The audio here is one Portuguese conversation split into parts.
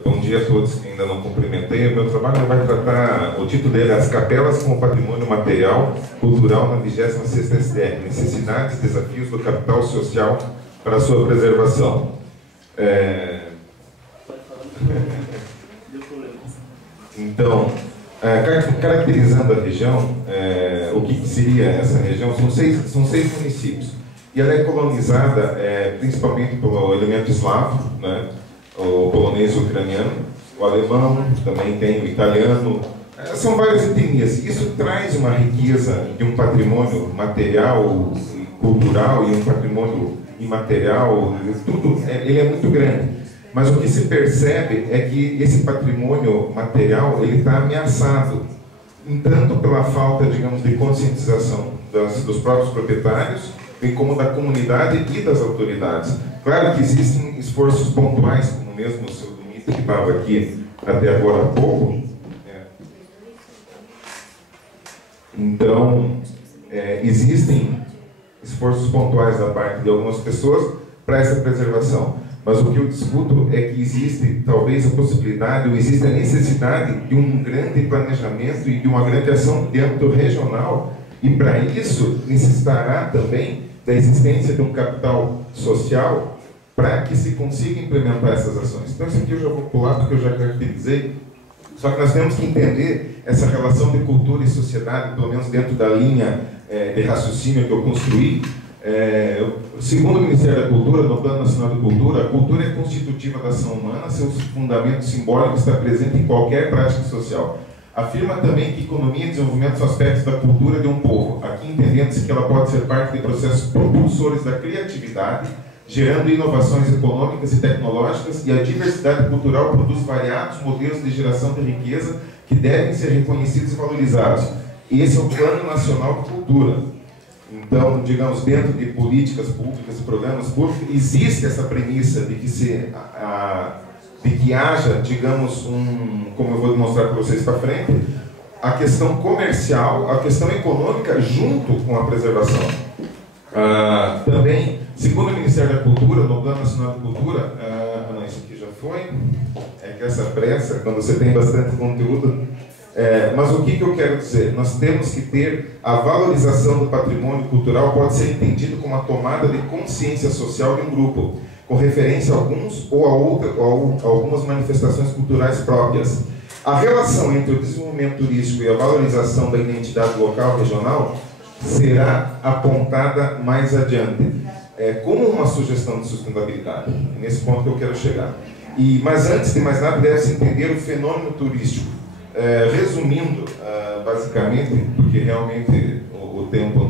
Bom dia a todos que ainda não cumprimentei. O meu trabalho vai tratar, o título dele é As Capelas como Patrimônio Material Cultural na 26ª SDR, Necessidades e Desafios do Capital Social para a sua preservação. Então, caracterizando a região, o que seria essa região? São seis municípios. E ela é colonizada principalmente pelo elemento eslavo, né? O polonês e o ucraniano, o alemão, também tem o italiano. São várias etnias. Isso traz uma riqueza de um patrimônio material e cultural e um patrimônio imaterial, tudo, ele é muito grande. Mas o que se percebe é que esse patrimônio material ele está ameaçado, tanto pela falta, digamos, de conscientização dos próprios proprietários, bem como da comunidade e das autoridades. Claro que existem esforços pontuais, como mesmo o seu Domito, que estava aqui até agora há pouco. Então, existem esforços pontuais da parte de algumas pessoas para essa preservação. Mas o que eu discuto é que existe talvez a possibilidade, ou existe a necessidade de um grande planejamento e de uma grande ação de âmbito regional, e para isso necessitará também da existência de um capital social para que se consiga implementar essas ações. Então isso aqui eu já vou pular porque eu já caracterizei, só que nós temos que entender essa relação de cultura e sociedade, pelo menos dentro da linha de raciocínio que eu construí. Segundo o Ministério da Cultura, no Plano Nacional de Cultura, a cultura é constitutiva da ação humana, seu fundamento simbólico está presente em qualquer prática social. Afirma também que economia e desenvolvimento são aspectos da cultura de um povo, aqui entendendo-se que ela pode ser parte de processos propulsores da criatividade, gerando inovações econômicas e tecnológicas, e a diversidade cultural produz variados modelos de geração de riqueza que devem ser reconhecidos e valorizados. Esse é o Plano Nacional de Cultura. Então, digamos, dentro de políticas públicas e programas públicos, existe essa premissa de que haja, digamos, como eu vou demonstrar para vocês para frente, a questão comercial, a questão econômica junto com a preservação. Também, segundo o Ministério da Cultura, no Plano Nacional de Cultura, não, isso aqui já foi, é que essa pressa, quando você tem bastante conteúdo, mas o que eu quero dizer? Nós temos que ter a valorização do patrimônio cultural, pode ser entendido como a tomada de consciência social de um grupo, com referência a alguns ou a algumas manifestações culturais próprias. A relação entre o desenvolvimento turístico e a valorização da identidade local regional será apontada mais adiante, como uma sugestão de sustentabilidade. É nesse ponto que eu quero chegar. Mas antes de mais nada, deve-se entender o fenômeno turístico. Resumindo, basicamente, porque realmente o tempo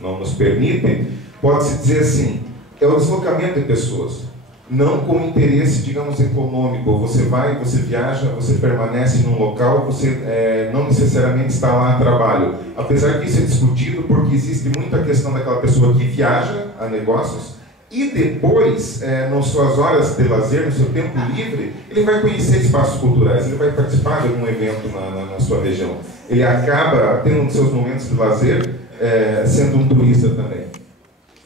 não nos permite, pode-se dizer assim, é o deslocamento de pessoas, não com interesse, digamos, econômico. Você vai, você viaja, você permanece num local, você não necessariamente está lá a trabalho. Apesar que isso é discutido, porque existe muita questão daquela pessoa que viaja a negócios e depois, nas suas horas de lazer, no seu tempo livre, ele vai conhecer espaços culturais, ele vai participar de algum evento na sua região. Ele acaba tendo um dos seus momentos de lazer, sendo um turista também.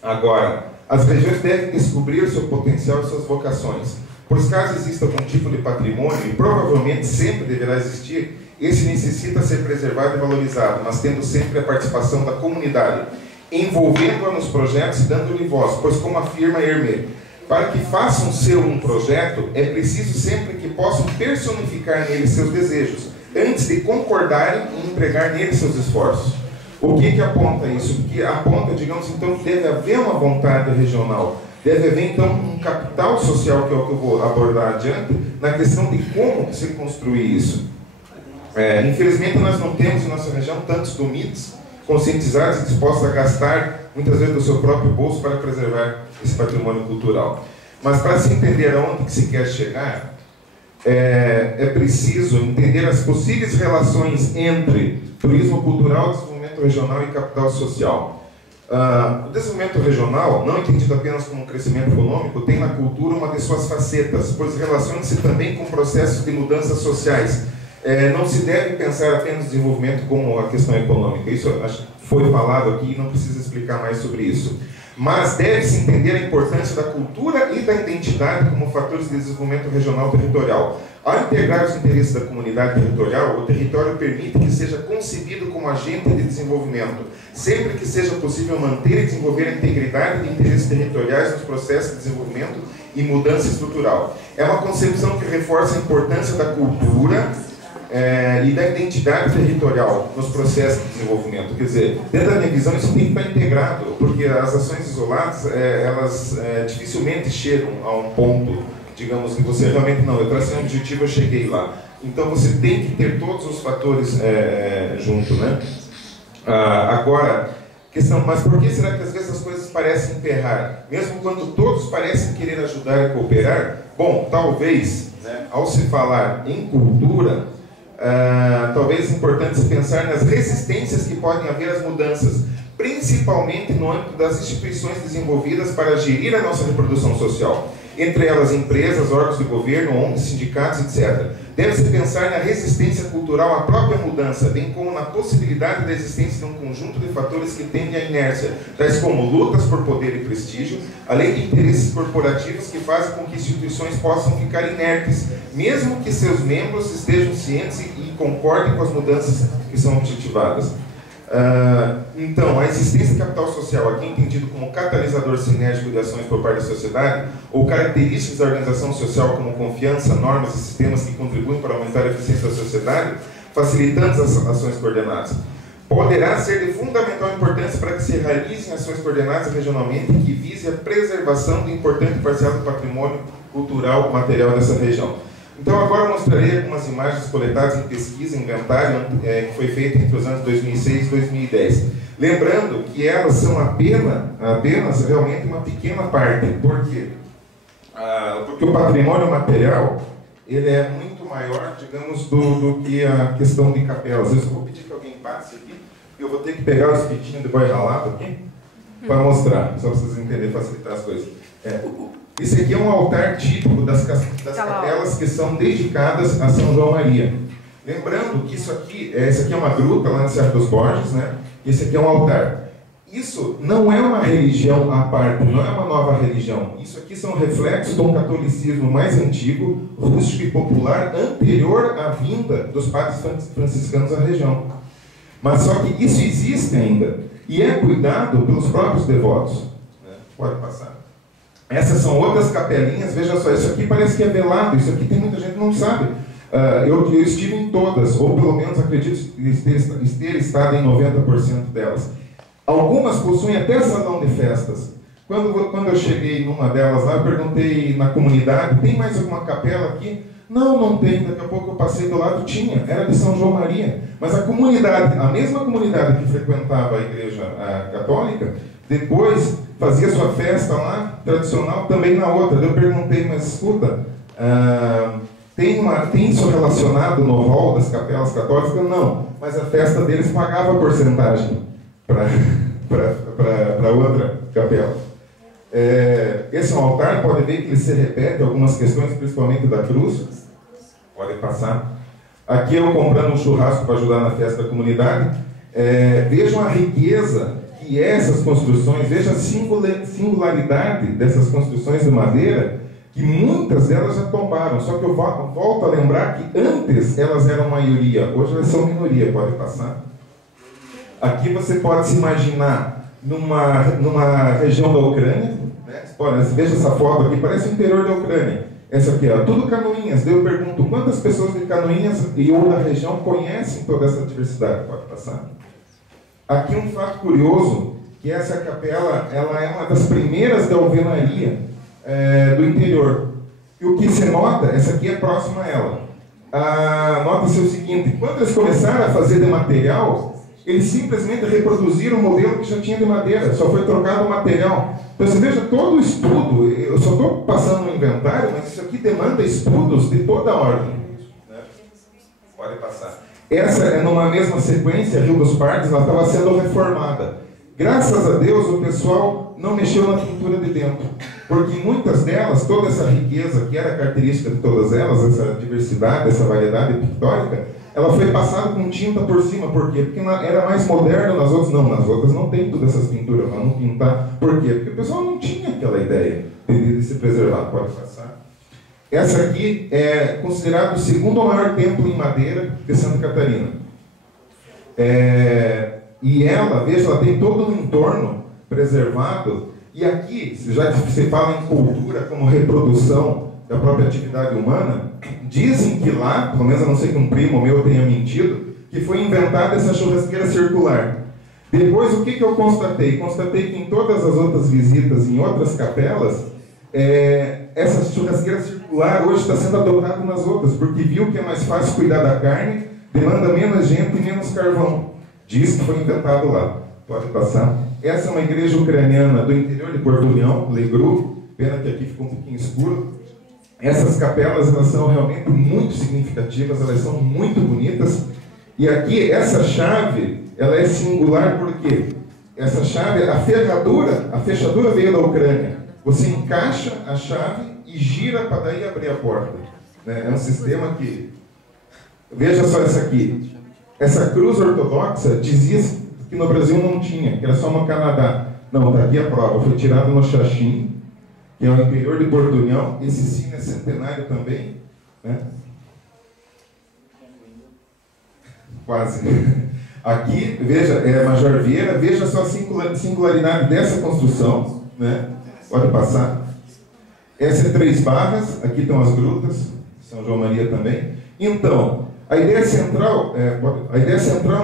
Agora, as regiões devem descobrir o seu potencial e suas vocações. Pois caso exista algum tipo de patrimônio, e provavelmente sempre deverá existir, esse necessita ser preservado e valorizado, mas tendo sempre a participação da comunidade, envolvendo-a nos projetos e dando-lhe voz, pois como afirma Hermé, para que façam seu um projeto, é preciso sempre que possam personificar nele seus desejos, antes de concordarem em empregar nele seus esforços. O que aponta isso? Porque aponta, digamos, então, que deve haver uma vontade regional, deve haver, então, um capital social, que é o que eu vou abordar adiante, na questão de como se construir isso. Infelizmente, nós não temos em nossa região tantos domites conscientizados e dispostos a gastar, muitas vezes, do seu próprio bolso para preservar esse patrimônio cultural. Mas, para se entender aonde que se quer chegar, é preciso entender as possíveis relações entre turismo cultural, desenvolvimento regional e capital social. O desenvolvimento regional, não entendido apenas como um crescimento econômico, tem na cultura uma de suas facetas, pois relaciona-se também com processos de mudanças sociais. Não se deve pensar apenas no desenvolvimento como a questão econômica. Isso acho que foi falado aqui e não precisa explicar mais sobre isso. Mas deve-se entender a importância da cultura e da identidade como fatores de desenvolvimento regional territorial. Ao integrar os interesses da comunidade territorial, o território permite que seja concebido como agente de desenvolvimento, sempre que seja possível manter e desenvolver a integridade de interesses territoriais nos processos de desenvolvimento e mudança estrutural. É uma concepção que reforça a importância da cultura e da identidade territorial nos processos de desenvolvimento. Quer dizer, dentro da minha visão, isso tem que estar integrado, porque as ações isoladas, elas dificilmente chegam a um ponto, digamos, que você realmente não, eu tracei um objetivo, eu cheguei lá. Então você tem que ter todos os fatores junto, né? Agora, questão, mas por que será que às vezes as coisas parecem emperrar? Mesmo quando todos parecem querer ajudar e cooperar? Bom, talvez, né, ao se falar em cultura, talvez é importante se pensar nas resistências que podem haver às mudanças, principalmente no âmbito das instituições desenvolvidas para gerir a nossa reprodução social, entre elas empresas, órgãos de governo, ONGs, sindicatos, etc. Deve-se pensar na resistência cultural à própria mudança, bem como na possibilidade da existência de um conjunto de fatores que tendem à inércia, tais como lutas por poder e prestígio, além de interesses corporativos que fazem com que instituições possam ficar inertes, mesmo que seus membros estejam cientes e concordem com as mudanças que são objetivadas. Então, a existência de capital social, aqui entendido como catalisador sinérgico de ações por parte da sociedade, ou características da organização social como confiança, normas e sistemas que contribuem para aumentar a eficiência da sociedade, facilitando as ações coordenadas, poderá ser de fundamental importância para que se realizem ações coordenadas regionalmente que visem a preservação do importante e parcial do patrimônio cultural material dessa região. Então agora eu mostrarei algumas imagens coletadas em pesquisa, inventário, que foi feita entre os anos 2006 e 2010. Lembrando que elas são apenas realmente uma pequena parte. Por quê? Porque o patrimônio material, ele é muito maior, digamos, do que a questão de capelas. Eu vou pedir que alguém passe aqui, eu vou ter que pegar o espetinho de boi ralado aqui, para mostrar, só para vocês entenderem, facilitar as coisas. Esse aqui é um altar típico das capelas que são dedicadas a São João Maria. Essa aqui é uma gruta lá na Serra dos Borges, né? Esse aqui é um altar. Isso não é uma religião à parte, não é uma nova religião. Isso aqui são reflexos de um catolicismo mais antigo, rústico e popular, anterior à vinda dos padres franciscanos à região. Mas só que isso existe ainda, e é cuidado pelos próprios devotos. Pode passar. Essas são outras capelinhas, veja só, isso aqui parece que é velado, isso aqui tem muita gente que não sabe. Eu estive em todas, ou pelo menos acredito ter estado em 90% delas. Algumas possuem até salão de festas. Quando eu cheguei numa delas lá, eu perguntei na comunidade, tem mais alguma capela aqui? Não, não tem. Daqui a pouco eu passei do lado, tinha. Era de São João Maria. Mas a comunidade, a mesma comunidade que frequentava a igreja católica, depois fazia sua festa lá, tradicional, também na outra. Eu perguntei, mas escuta, tem isso relacionado no rol das capelas católicas? Não, mas a festa deles pagava porcentagem para outra capela. Esse é um altar, pode ver que ele se repete algumas questões, principalmente da cruz. Pode passar. Aqui eu comprando um churrasco para ajudar na festa da comunidade. Vejam a riqueza que essas construções, veja a singularidade dessas construções de madeira, que muitas delas já tombaram. Só que eu volto a lembrar que antes elas eram maioria, hoje elas são minoria. Pode passar. Aqui você pode se imaginar numa região da Ucrânia, né? Veja essa foto aqui, parece o interior da Ucrânia. Essa aqui, ó, tudo Canoinhas. Eu pergunto, quantas pessoas de Canoinhas e ou da região conhecem toda essa diversidade? Pode passar. Aqui um fato curioso, que essa capela, ela é uma das primeiras da alvenaria do interior. E o que se nota, essa aqui é próxima a ela. Nota-se o seguinte, quando eles começaram a fazer de material, eles simplesmente reproduziram o modelo que já tinha de madeira, só foi trocado o material. Então você veja todo o estudo, eu só estou passando no inventário, mas isso aqui demanda estudos de toda a ordem. Né? Pode passar. Essa é numa mesma sequência, Rio dos Parques, ela estava sendo reformada. Graças a Deus o pessoal não mexeu na pintura de dentro, porque muitas delas, toda essa riqueza que era característica de todas elas, essa diversidade, essa variedade pictórica, ela foi passada com tinta por cima. Por quê? Porque era mais moderno, nas outras não tem todas essas pinturas, vamos pintar. Por quê? Porque o pessoal não tinha aquela ideia de se preservar. Pode passar. Essa aqui é considerado o segundo maior templo em madeira de Santa Catarina. E ela, veja, ela tem todo um entorno preservado. E aqui, já que você fala em cultura como reprodução da própria atividade humana, dizem que lá, pelo menos a não ser que um primo meu tenha mentido, que foi inventada essa churrasqueira circular. Depois, o que eu constatei? Constatei que em todas as outras visitas, em outras capelas, essa churrasqueira circular hoje está sendo adotada nas outras, porque viu que é mais fácil cuidar da carne, demanda menos gente e menos carvão. Diz que foi inventado lá. Pode passar. Essa é uma igreja ucraniana do interior de Porto União, Legru, pena que aqui ficou um pouquinho escuro. Essas capelas, elas são realmente muito significativas, elas são muito bonitas. E aqui, essa chave, ela é singular porque essa chave, a fechadura veio da Ucrânia. Você encaixa a chave e gira para daí abrir a porta. É um sistema que... Veja só essa aqui. Essa cruz ortodoxa dizia que no Brasil não tinha, que era só no Canadá. Não, está aqui a prova. Foi tirado no Xaxim, que é o interior de Porto União. Esse sino é centenário também. Né? Quase. Aqui, veja, é Major Vieira. Veja só a singularidade dessa construção. Né? Pode passar. Essa é 3 barras. Aqui estão as grutas. São João Maria também. Então... A ideia central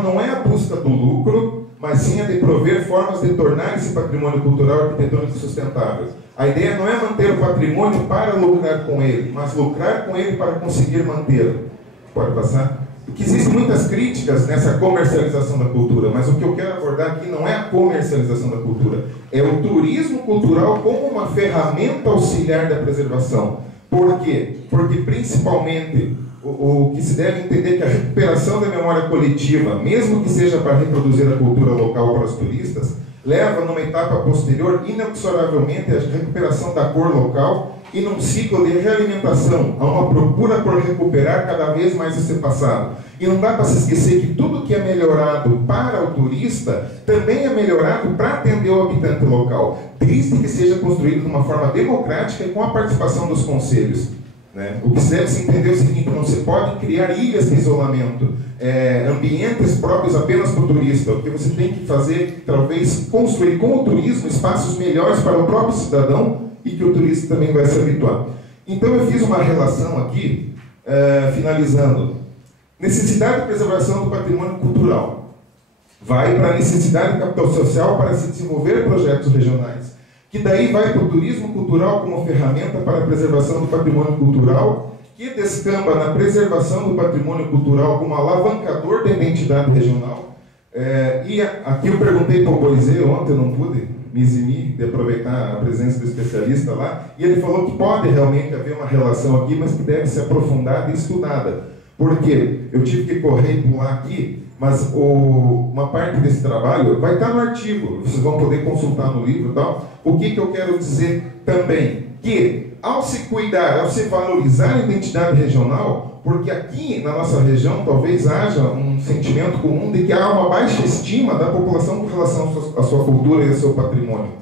não é a busca do lucro, mas sim a de prover formas de tornar esse patrimônio cultural arquitetônico sustentável. A ideia não é manter o patrimônio para lucrar com ele, mas lucrar com ele para conseguir mantê-lo. Pode passar? Porque existem muitas críticas nessa comercialização da cultura, mas o que eu quero abordar aqui não é a comercialização da cultura, é o turismo cultural como uma ferramenta auxiliar da preservação. Por quê? Porque principalmente... O que se deve entender é que a recuperação da memória coletiva, mesmo que seja para reproduzir a cultura local para os turistas, leva numa etapa posterior, inexoravelmente, a recuperação da cor local e num ciclo de realimentação, a uma procura por recuperar cada vez mais esse passado. E não dá para se esquecer que tudo que é melhorado para o turista também é melhorado para atender o habitante local, desde que seja construído de uma forma democrática e com a participação dos conselhos. O que se deve se entender é o seguinte: não se pode criar ilhas de isolamento, ambientes próprios apenas para o turista. O que você tem que fazer, talvez, construir com o turismo espaços melhores para o próprio cidadão e que o turista também vai se habituar. Então eu fiz uma relação aqui, finalizando. Necessidade de preservação do patrimônio cultural. Vai para a necessidade de capital social para se desenvolver projetos regionais. Que daí vai para o turismo cultural como ferramenta para a preservação do patrimônio cultural, que descamba na preservação do patrimônio cultural como alavancador da identidade regional. E aqui eu perguntei para o Boizê, ontem eu não pude me eximir de aproveitar a presença do especialista lá, e ele falou que pode realmente haver uma relação aqui, mas que deve ser aprofundada e estudada. Por quê? Eu tive que correr e pular aqui, mas uma parte desse trabalho vai estar no artigo, vocês vão poder consultar no livro e tal. O que eu quero dizer também? Que ao se cuidar, ao se valorizar a identidade regional, porque aqui na nossa região talvez haja um sentimento comum de que há uma baixa estima da população com relação à sua cultura e ao seu patrimônio.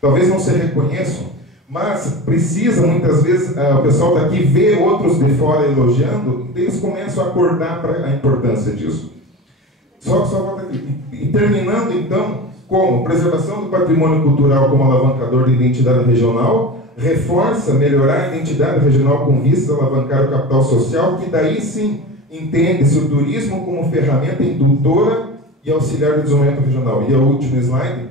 Talvez não se reconheçam, mas precisa muitas vezes, o pessoal daqui vê outros de fora elogiando, e eles começam a acordar para a importância disso. Só volta aqui. E terminando então, como preservação do patrimônio cultural como alavancador de identidade regional, reforça, melhorar a identidade regional com vista a alavancar o capital social, que daí sim entende-se o turismo como ferramenta indutora e auxiliar do desenvolvimento regional. E o último slide,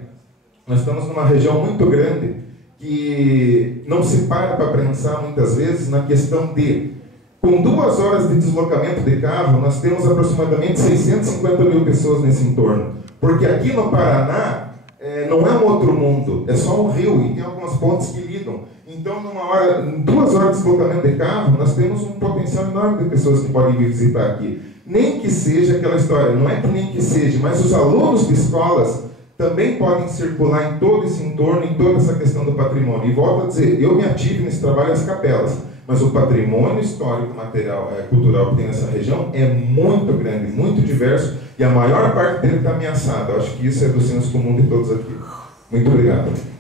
nós estamos numa região muito grande que não se para pensar muitas vezes na questão de, com 2 horas de deslocamento de carro, nós temos aproximadamente 650 mil pessoas nesse entorno. Porque aqui no Paraná, não é um outro mundo, é só um rio e tem algumas pontes que ligam. Então, em 2 horas de deslocamento de carro, nós temos um potencial enorme de pessoas que podem vir visitar aqui. Nem que seja aquela história, não é que nem que seja, mas os alunos de escolas também podem circular em todo esse entorno, em toda essa questão do patrimônio. E volto a dizer, eu me ativo nesse trabalho às capelas, mas o patrimônio histórico, material, cultural que tem nessa região é muito grande, muito diverso, e a maior parte dele está ameaçada. Eu acho que isso é do senso comum de todos aqui. Muito obrigado.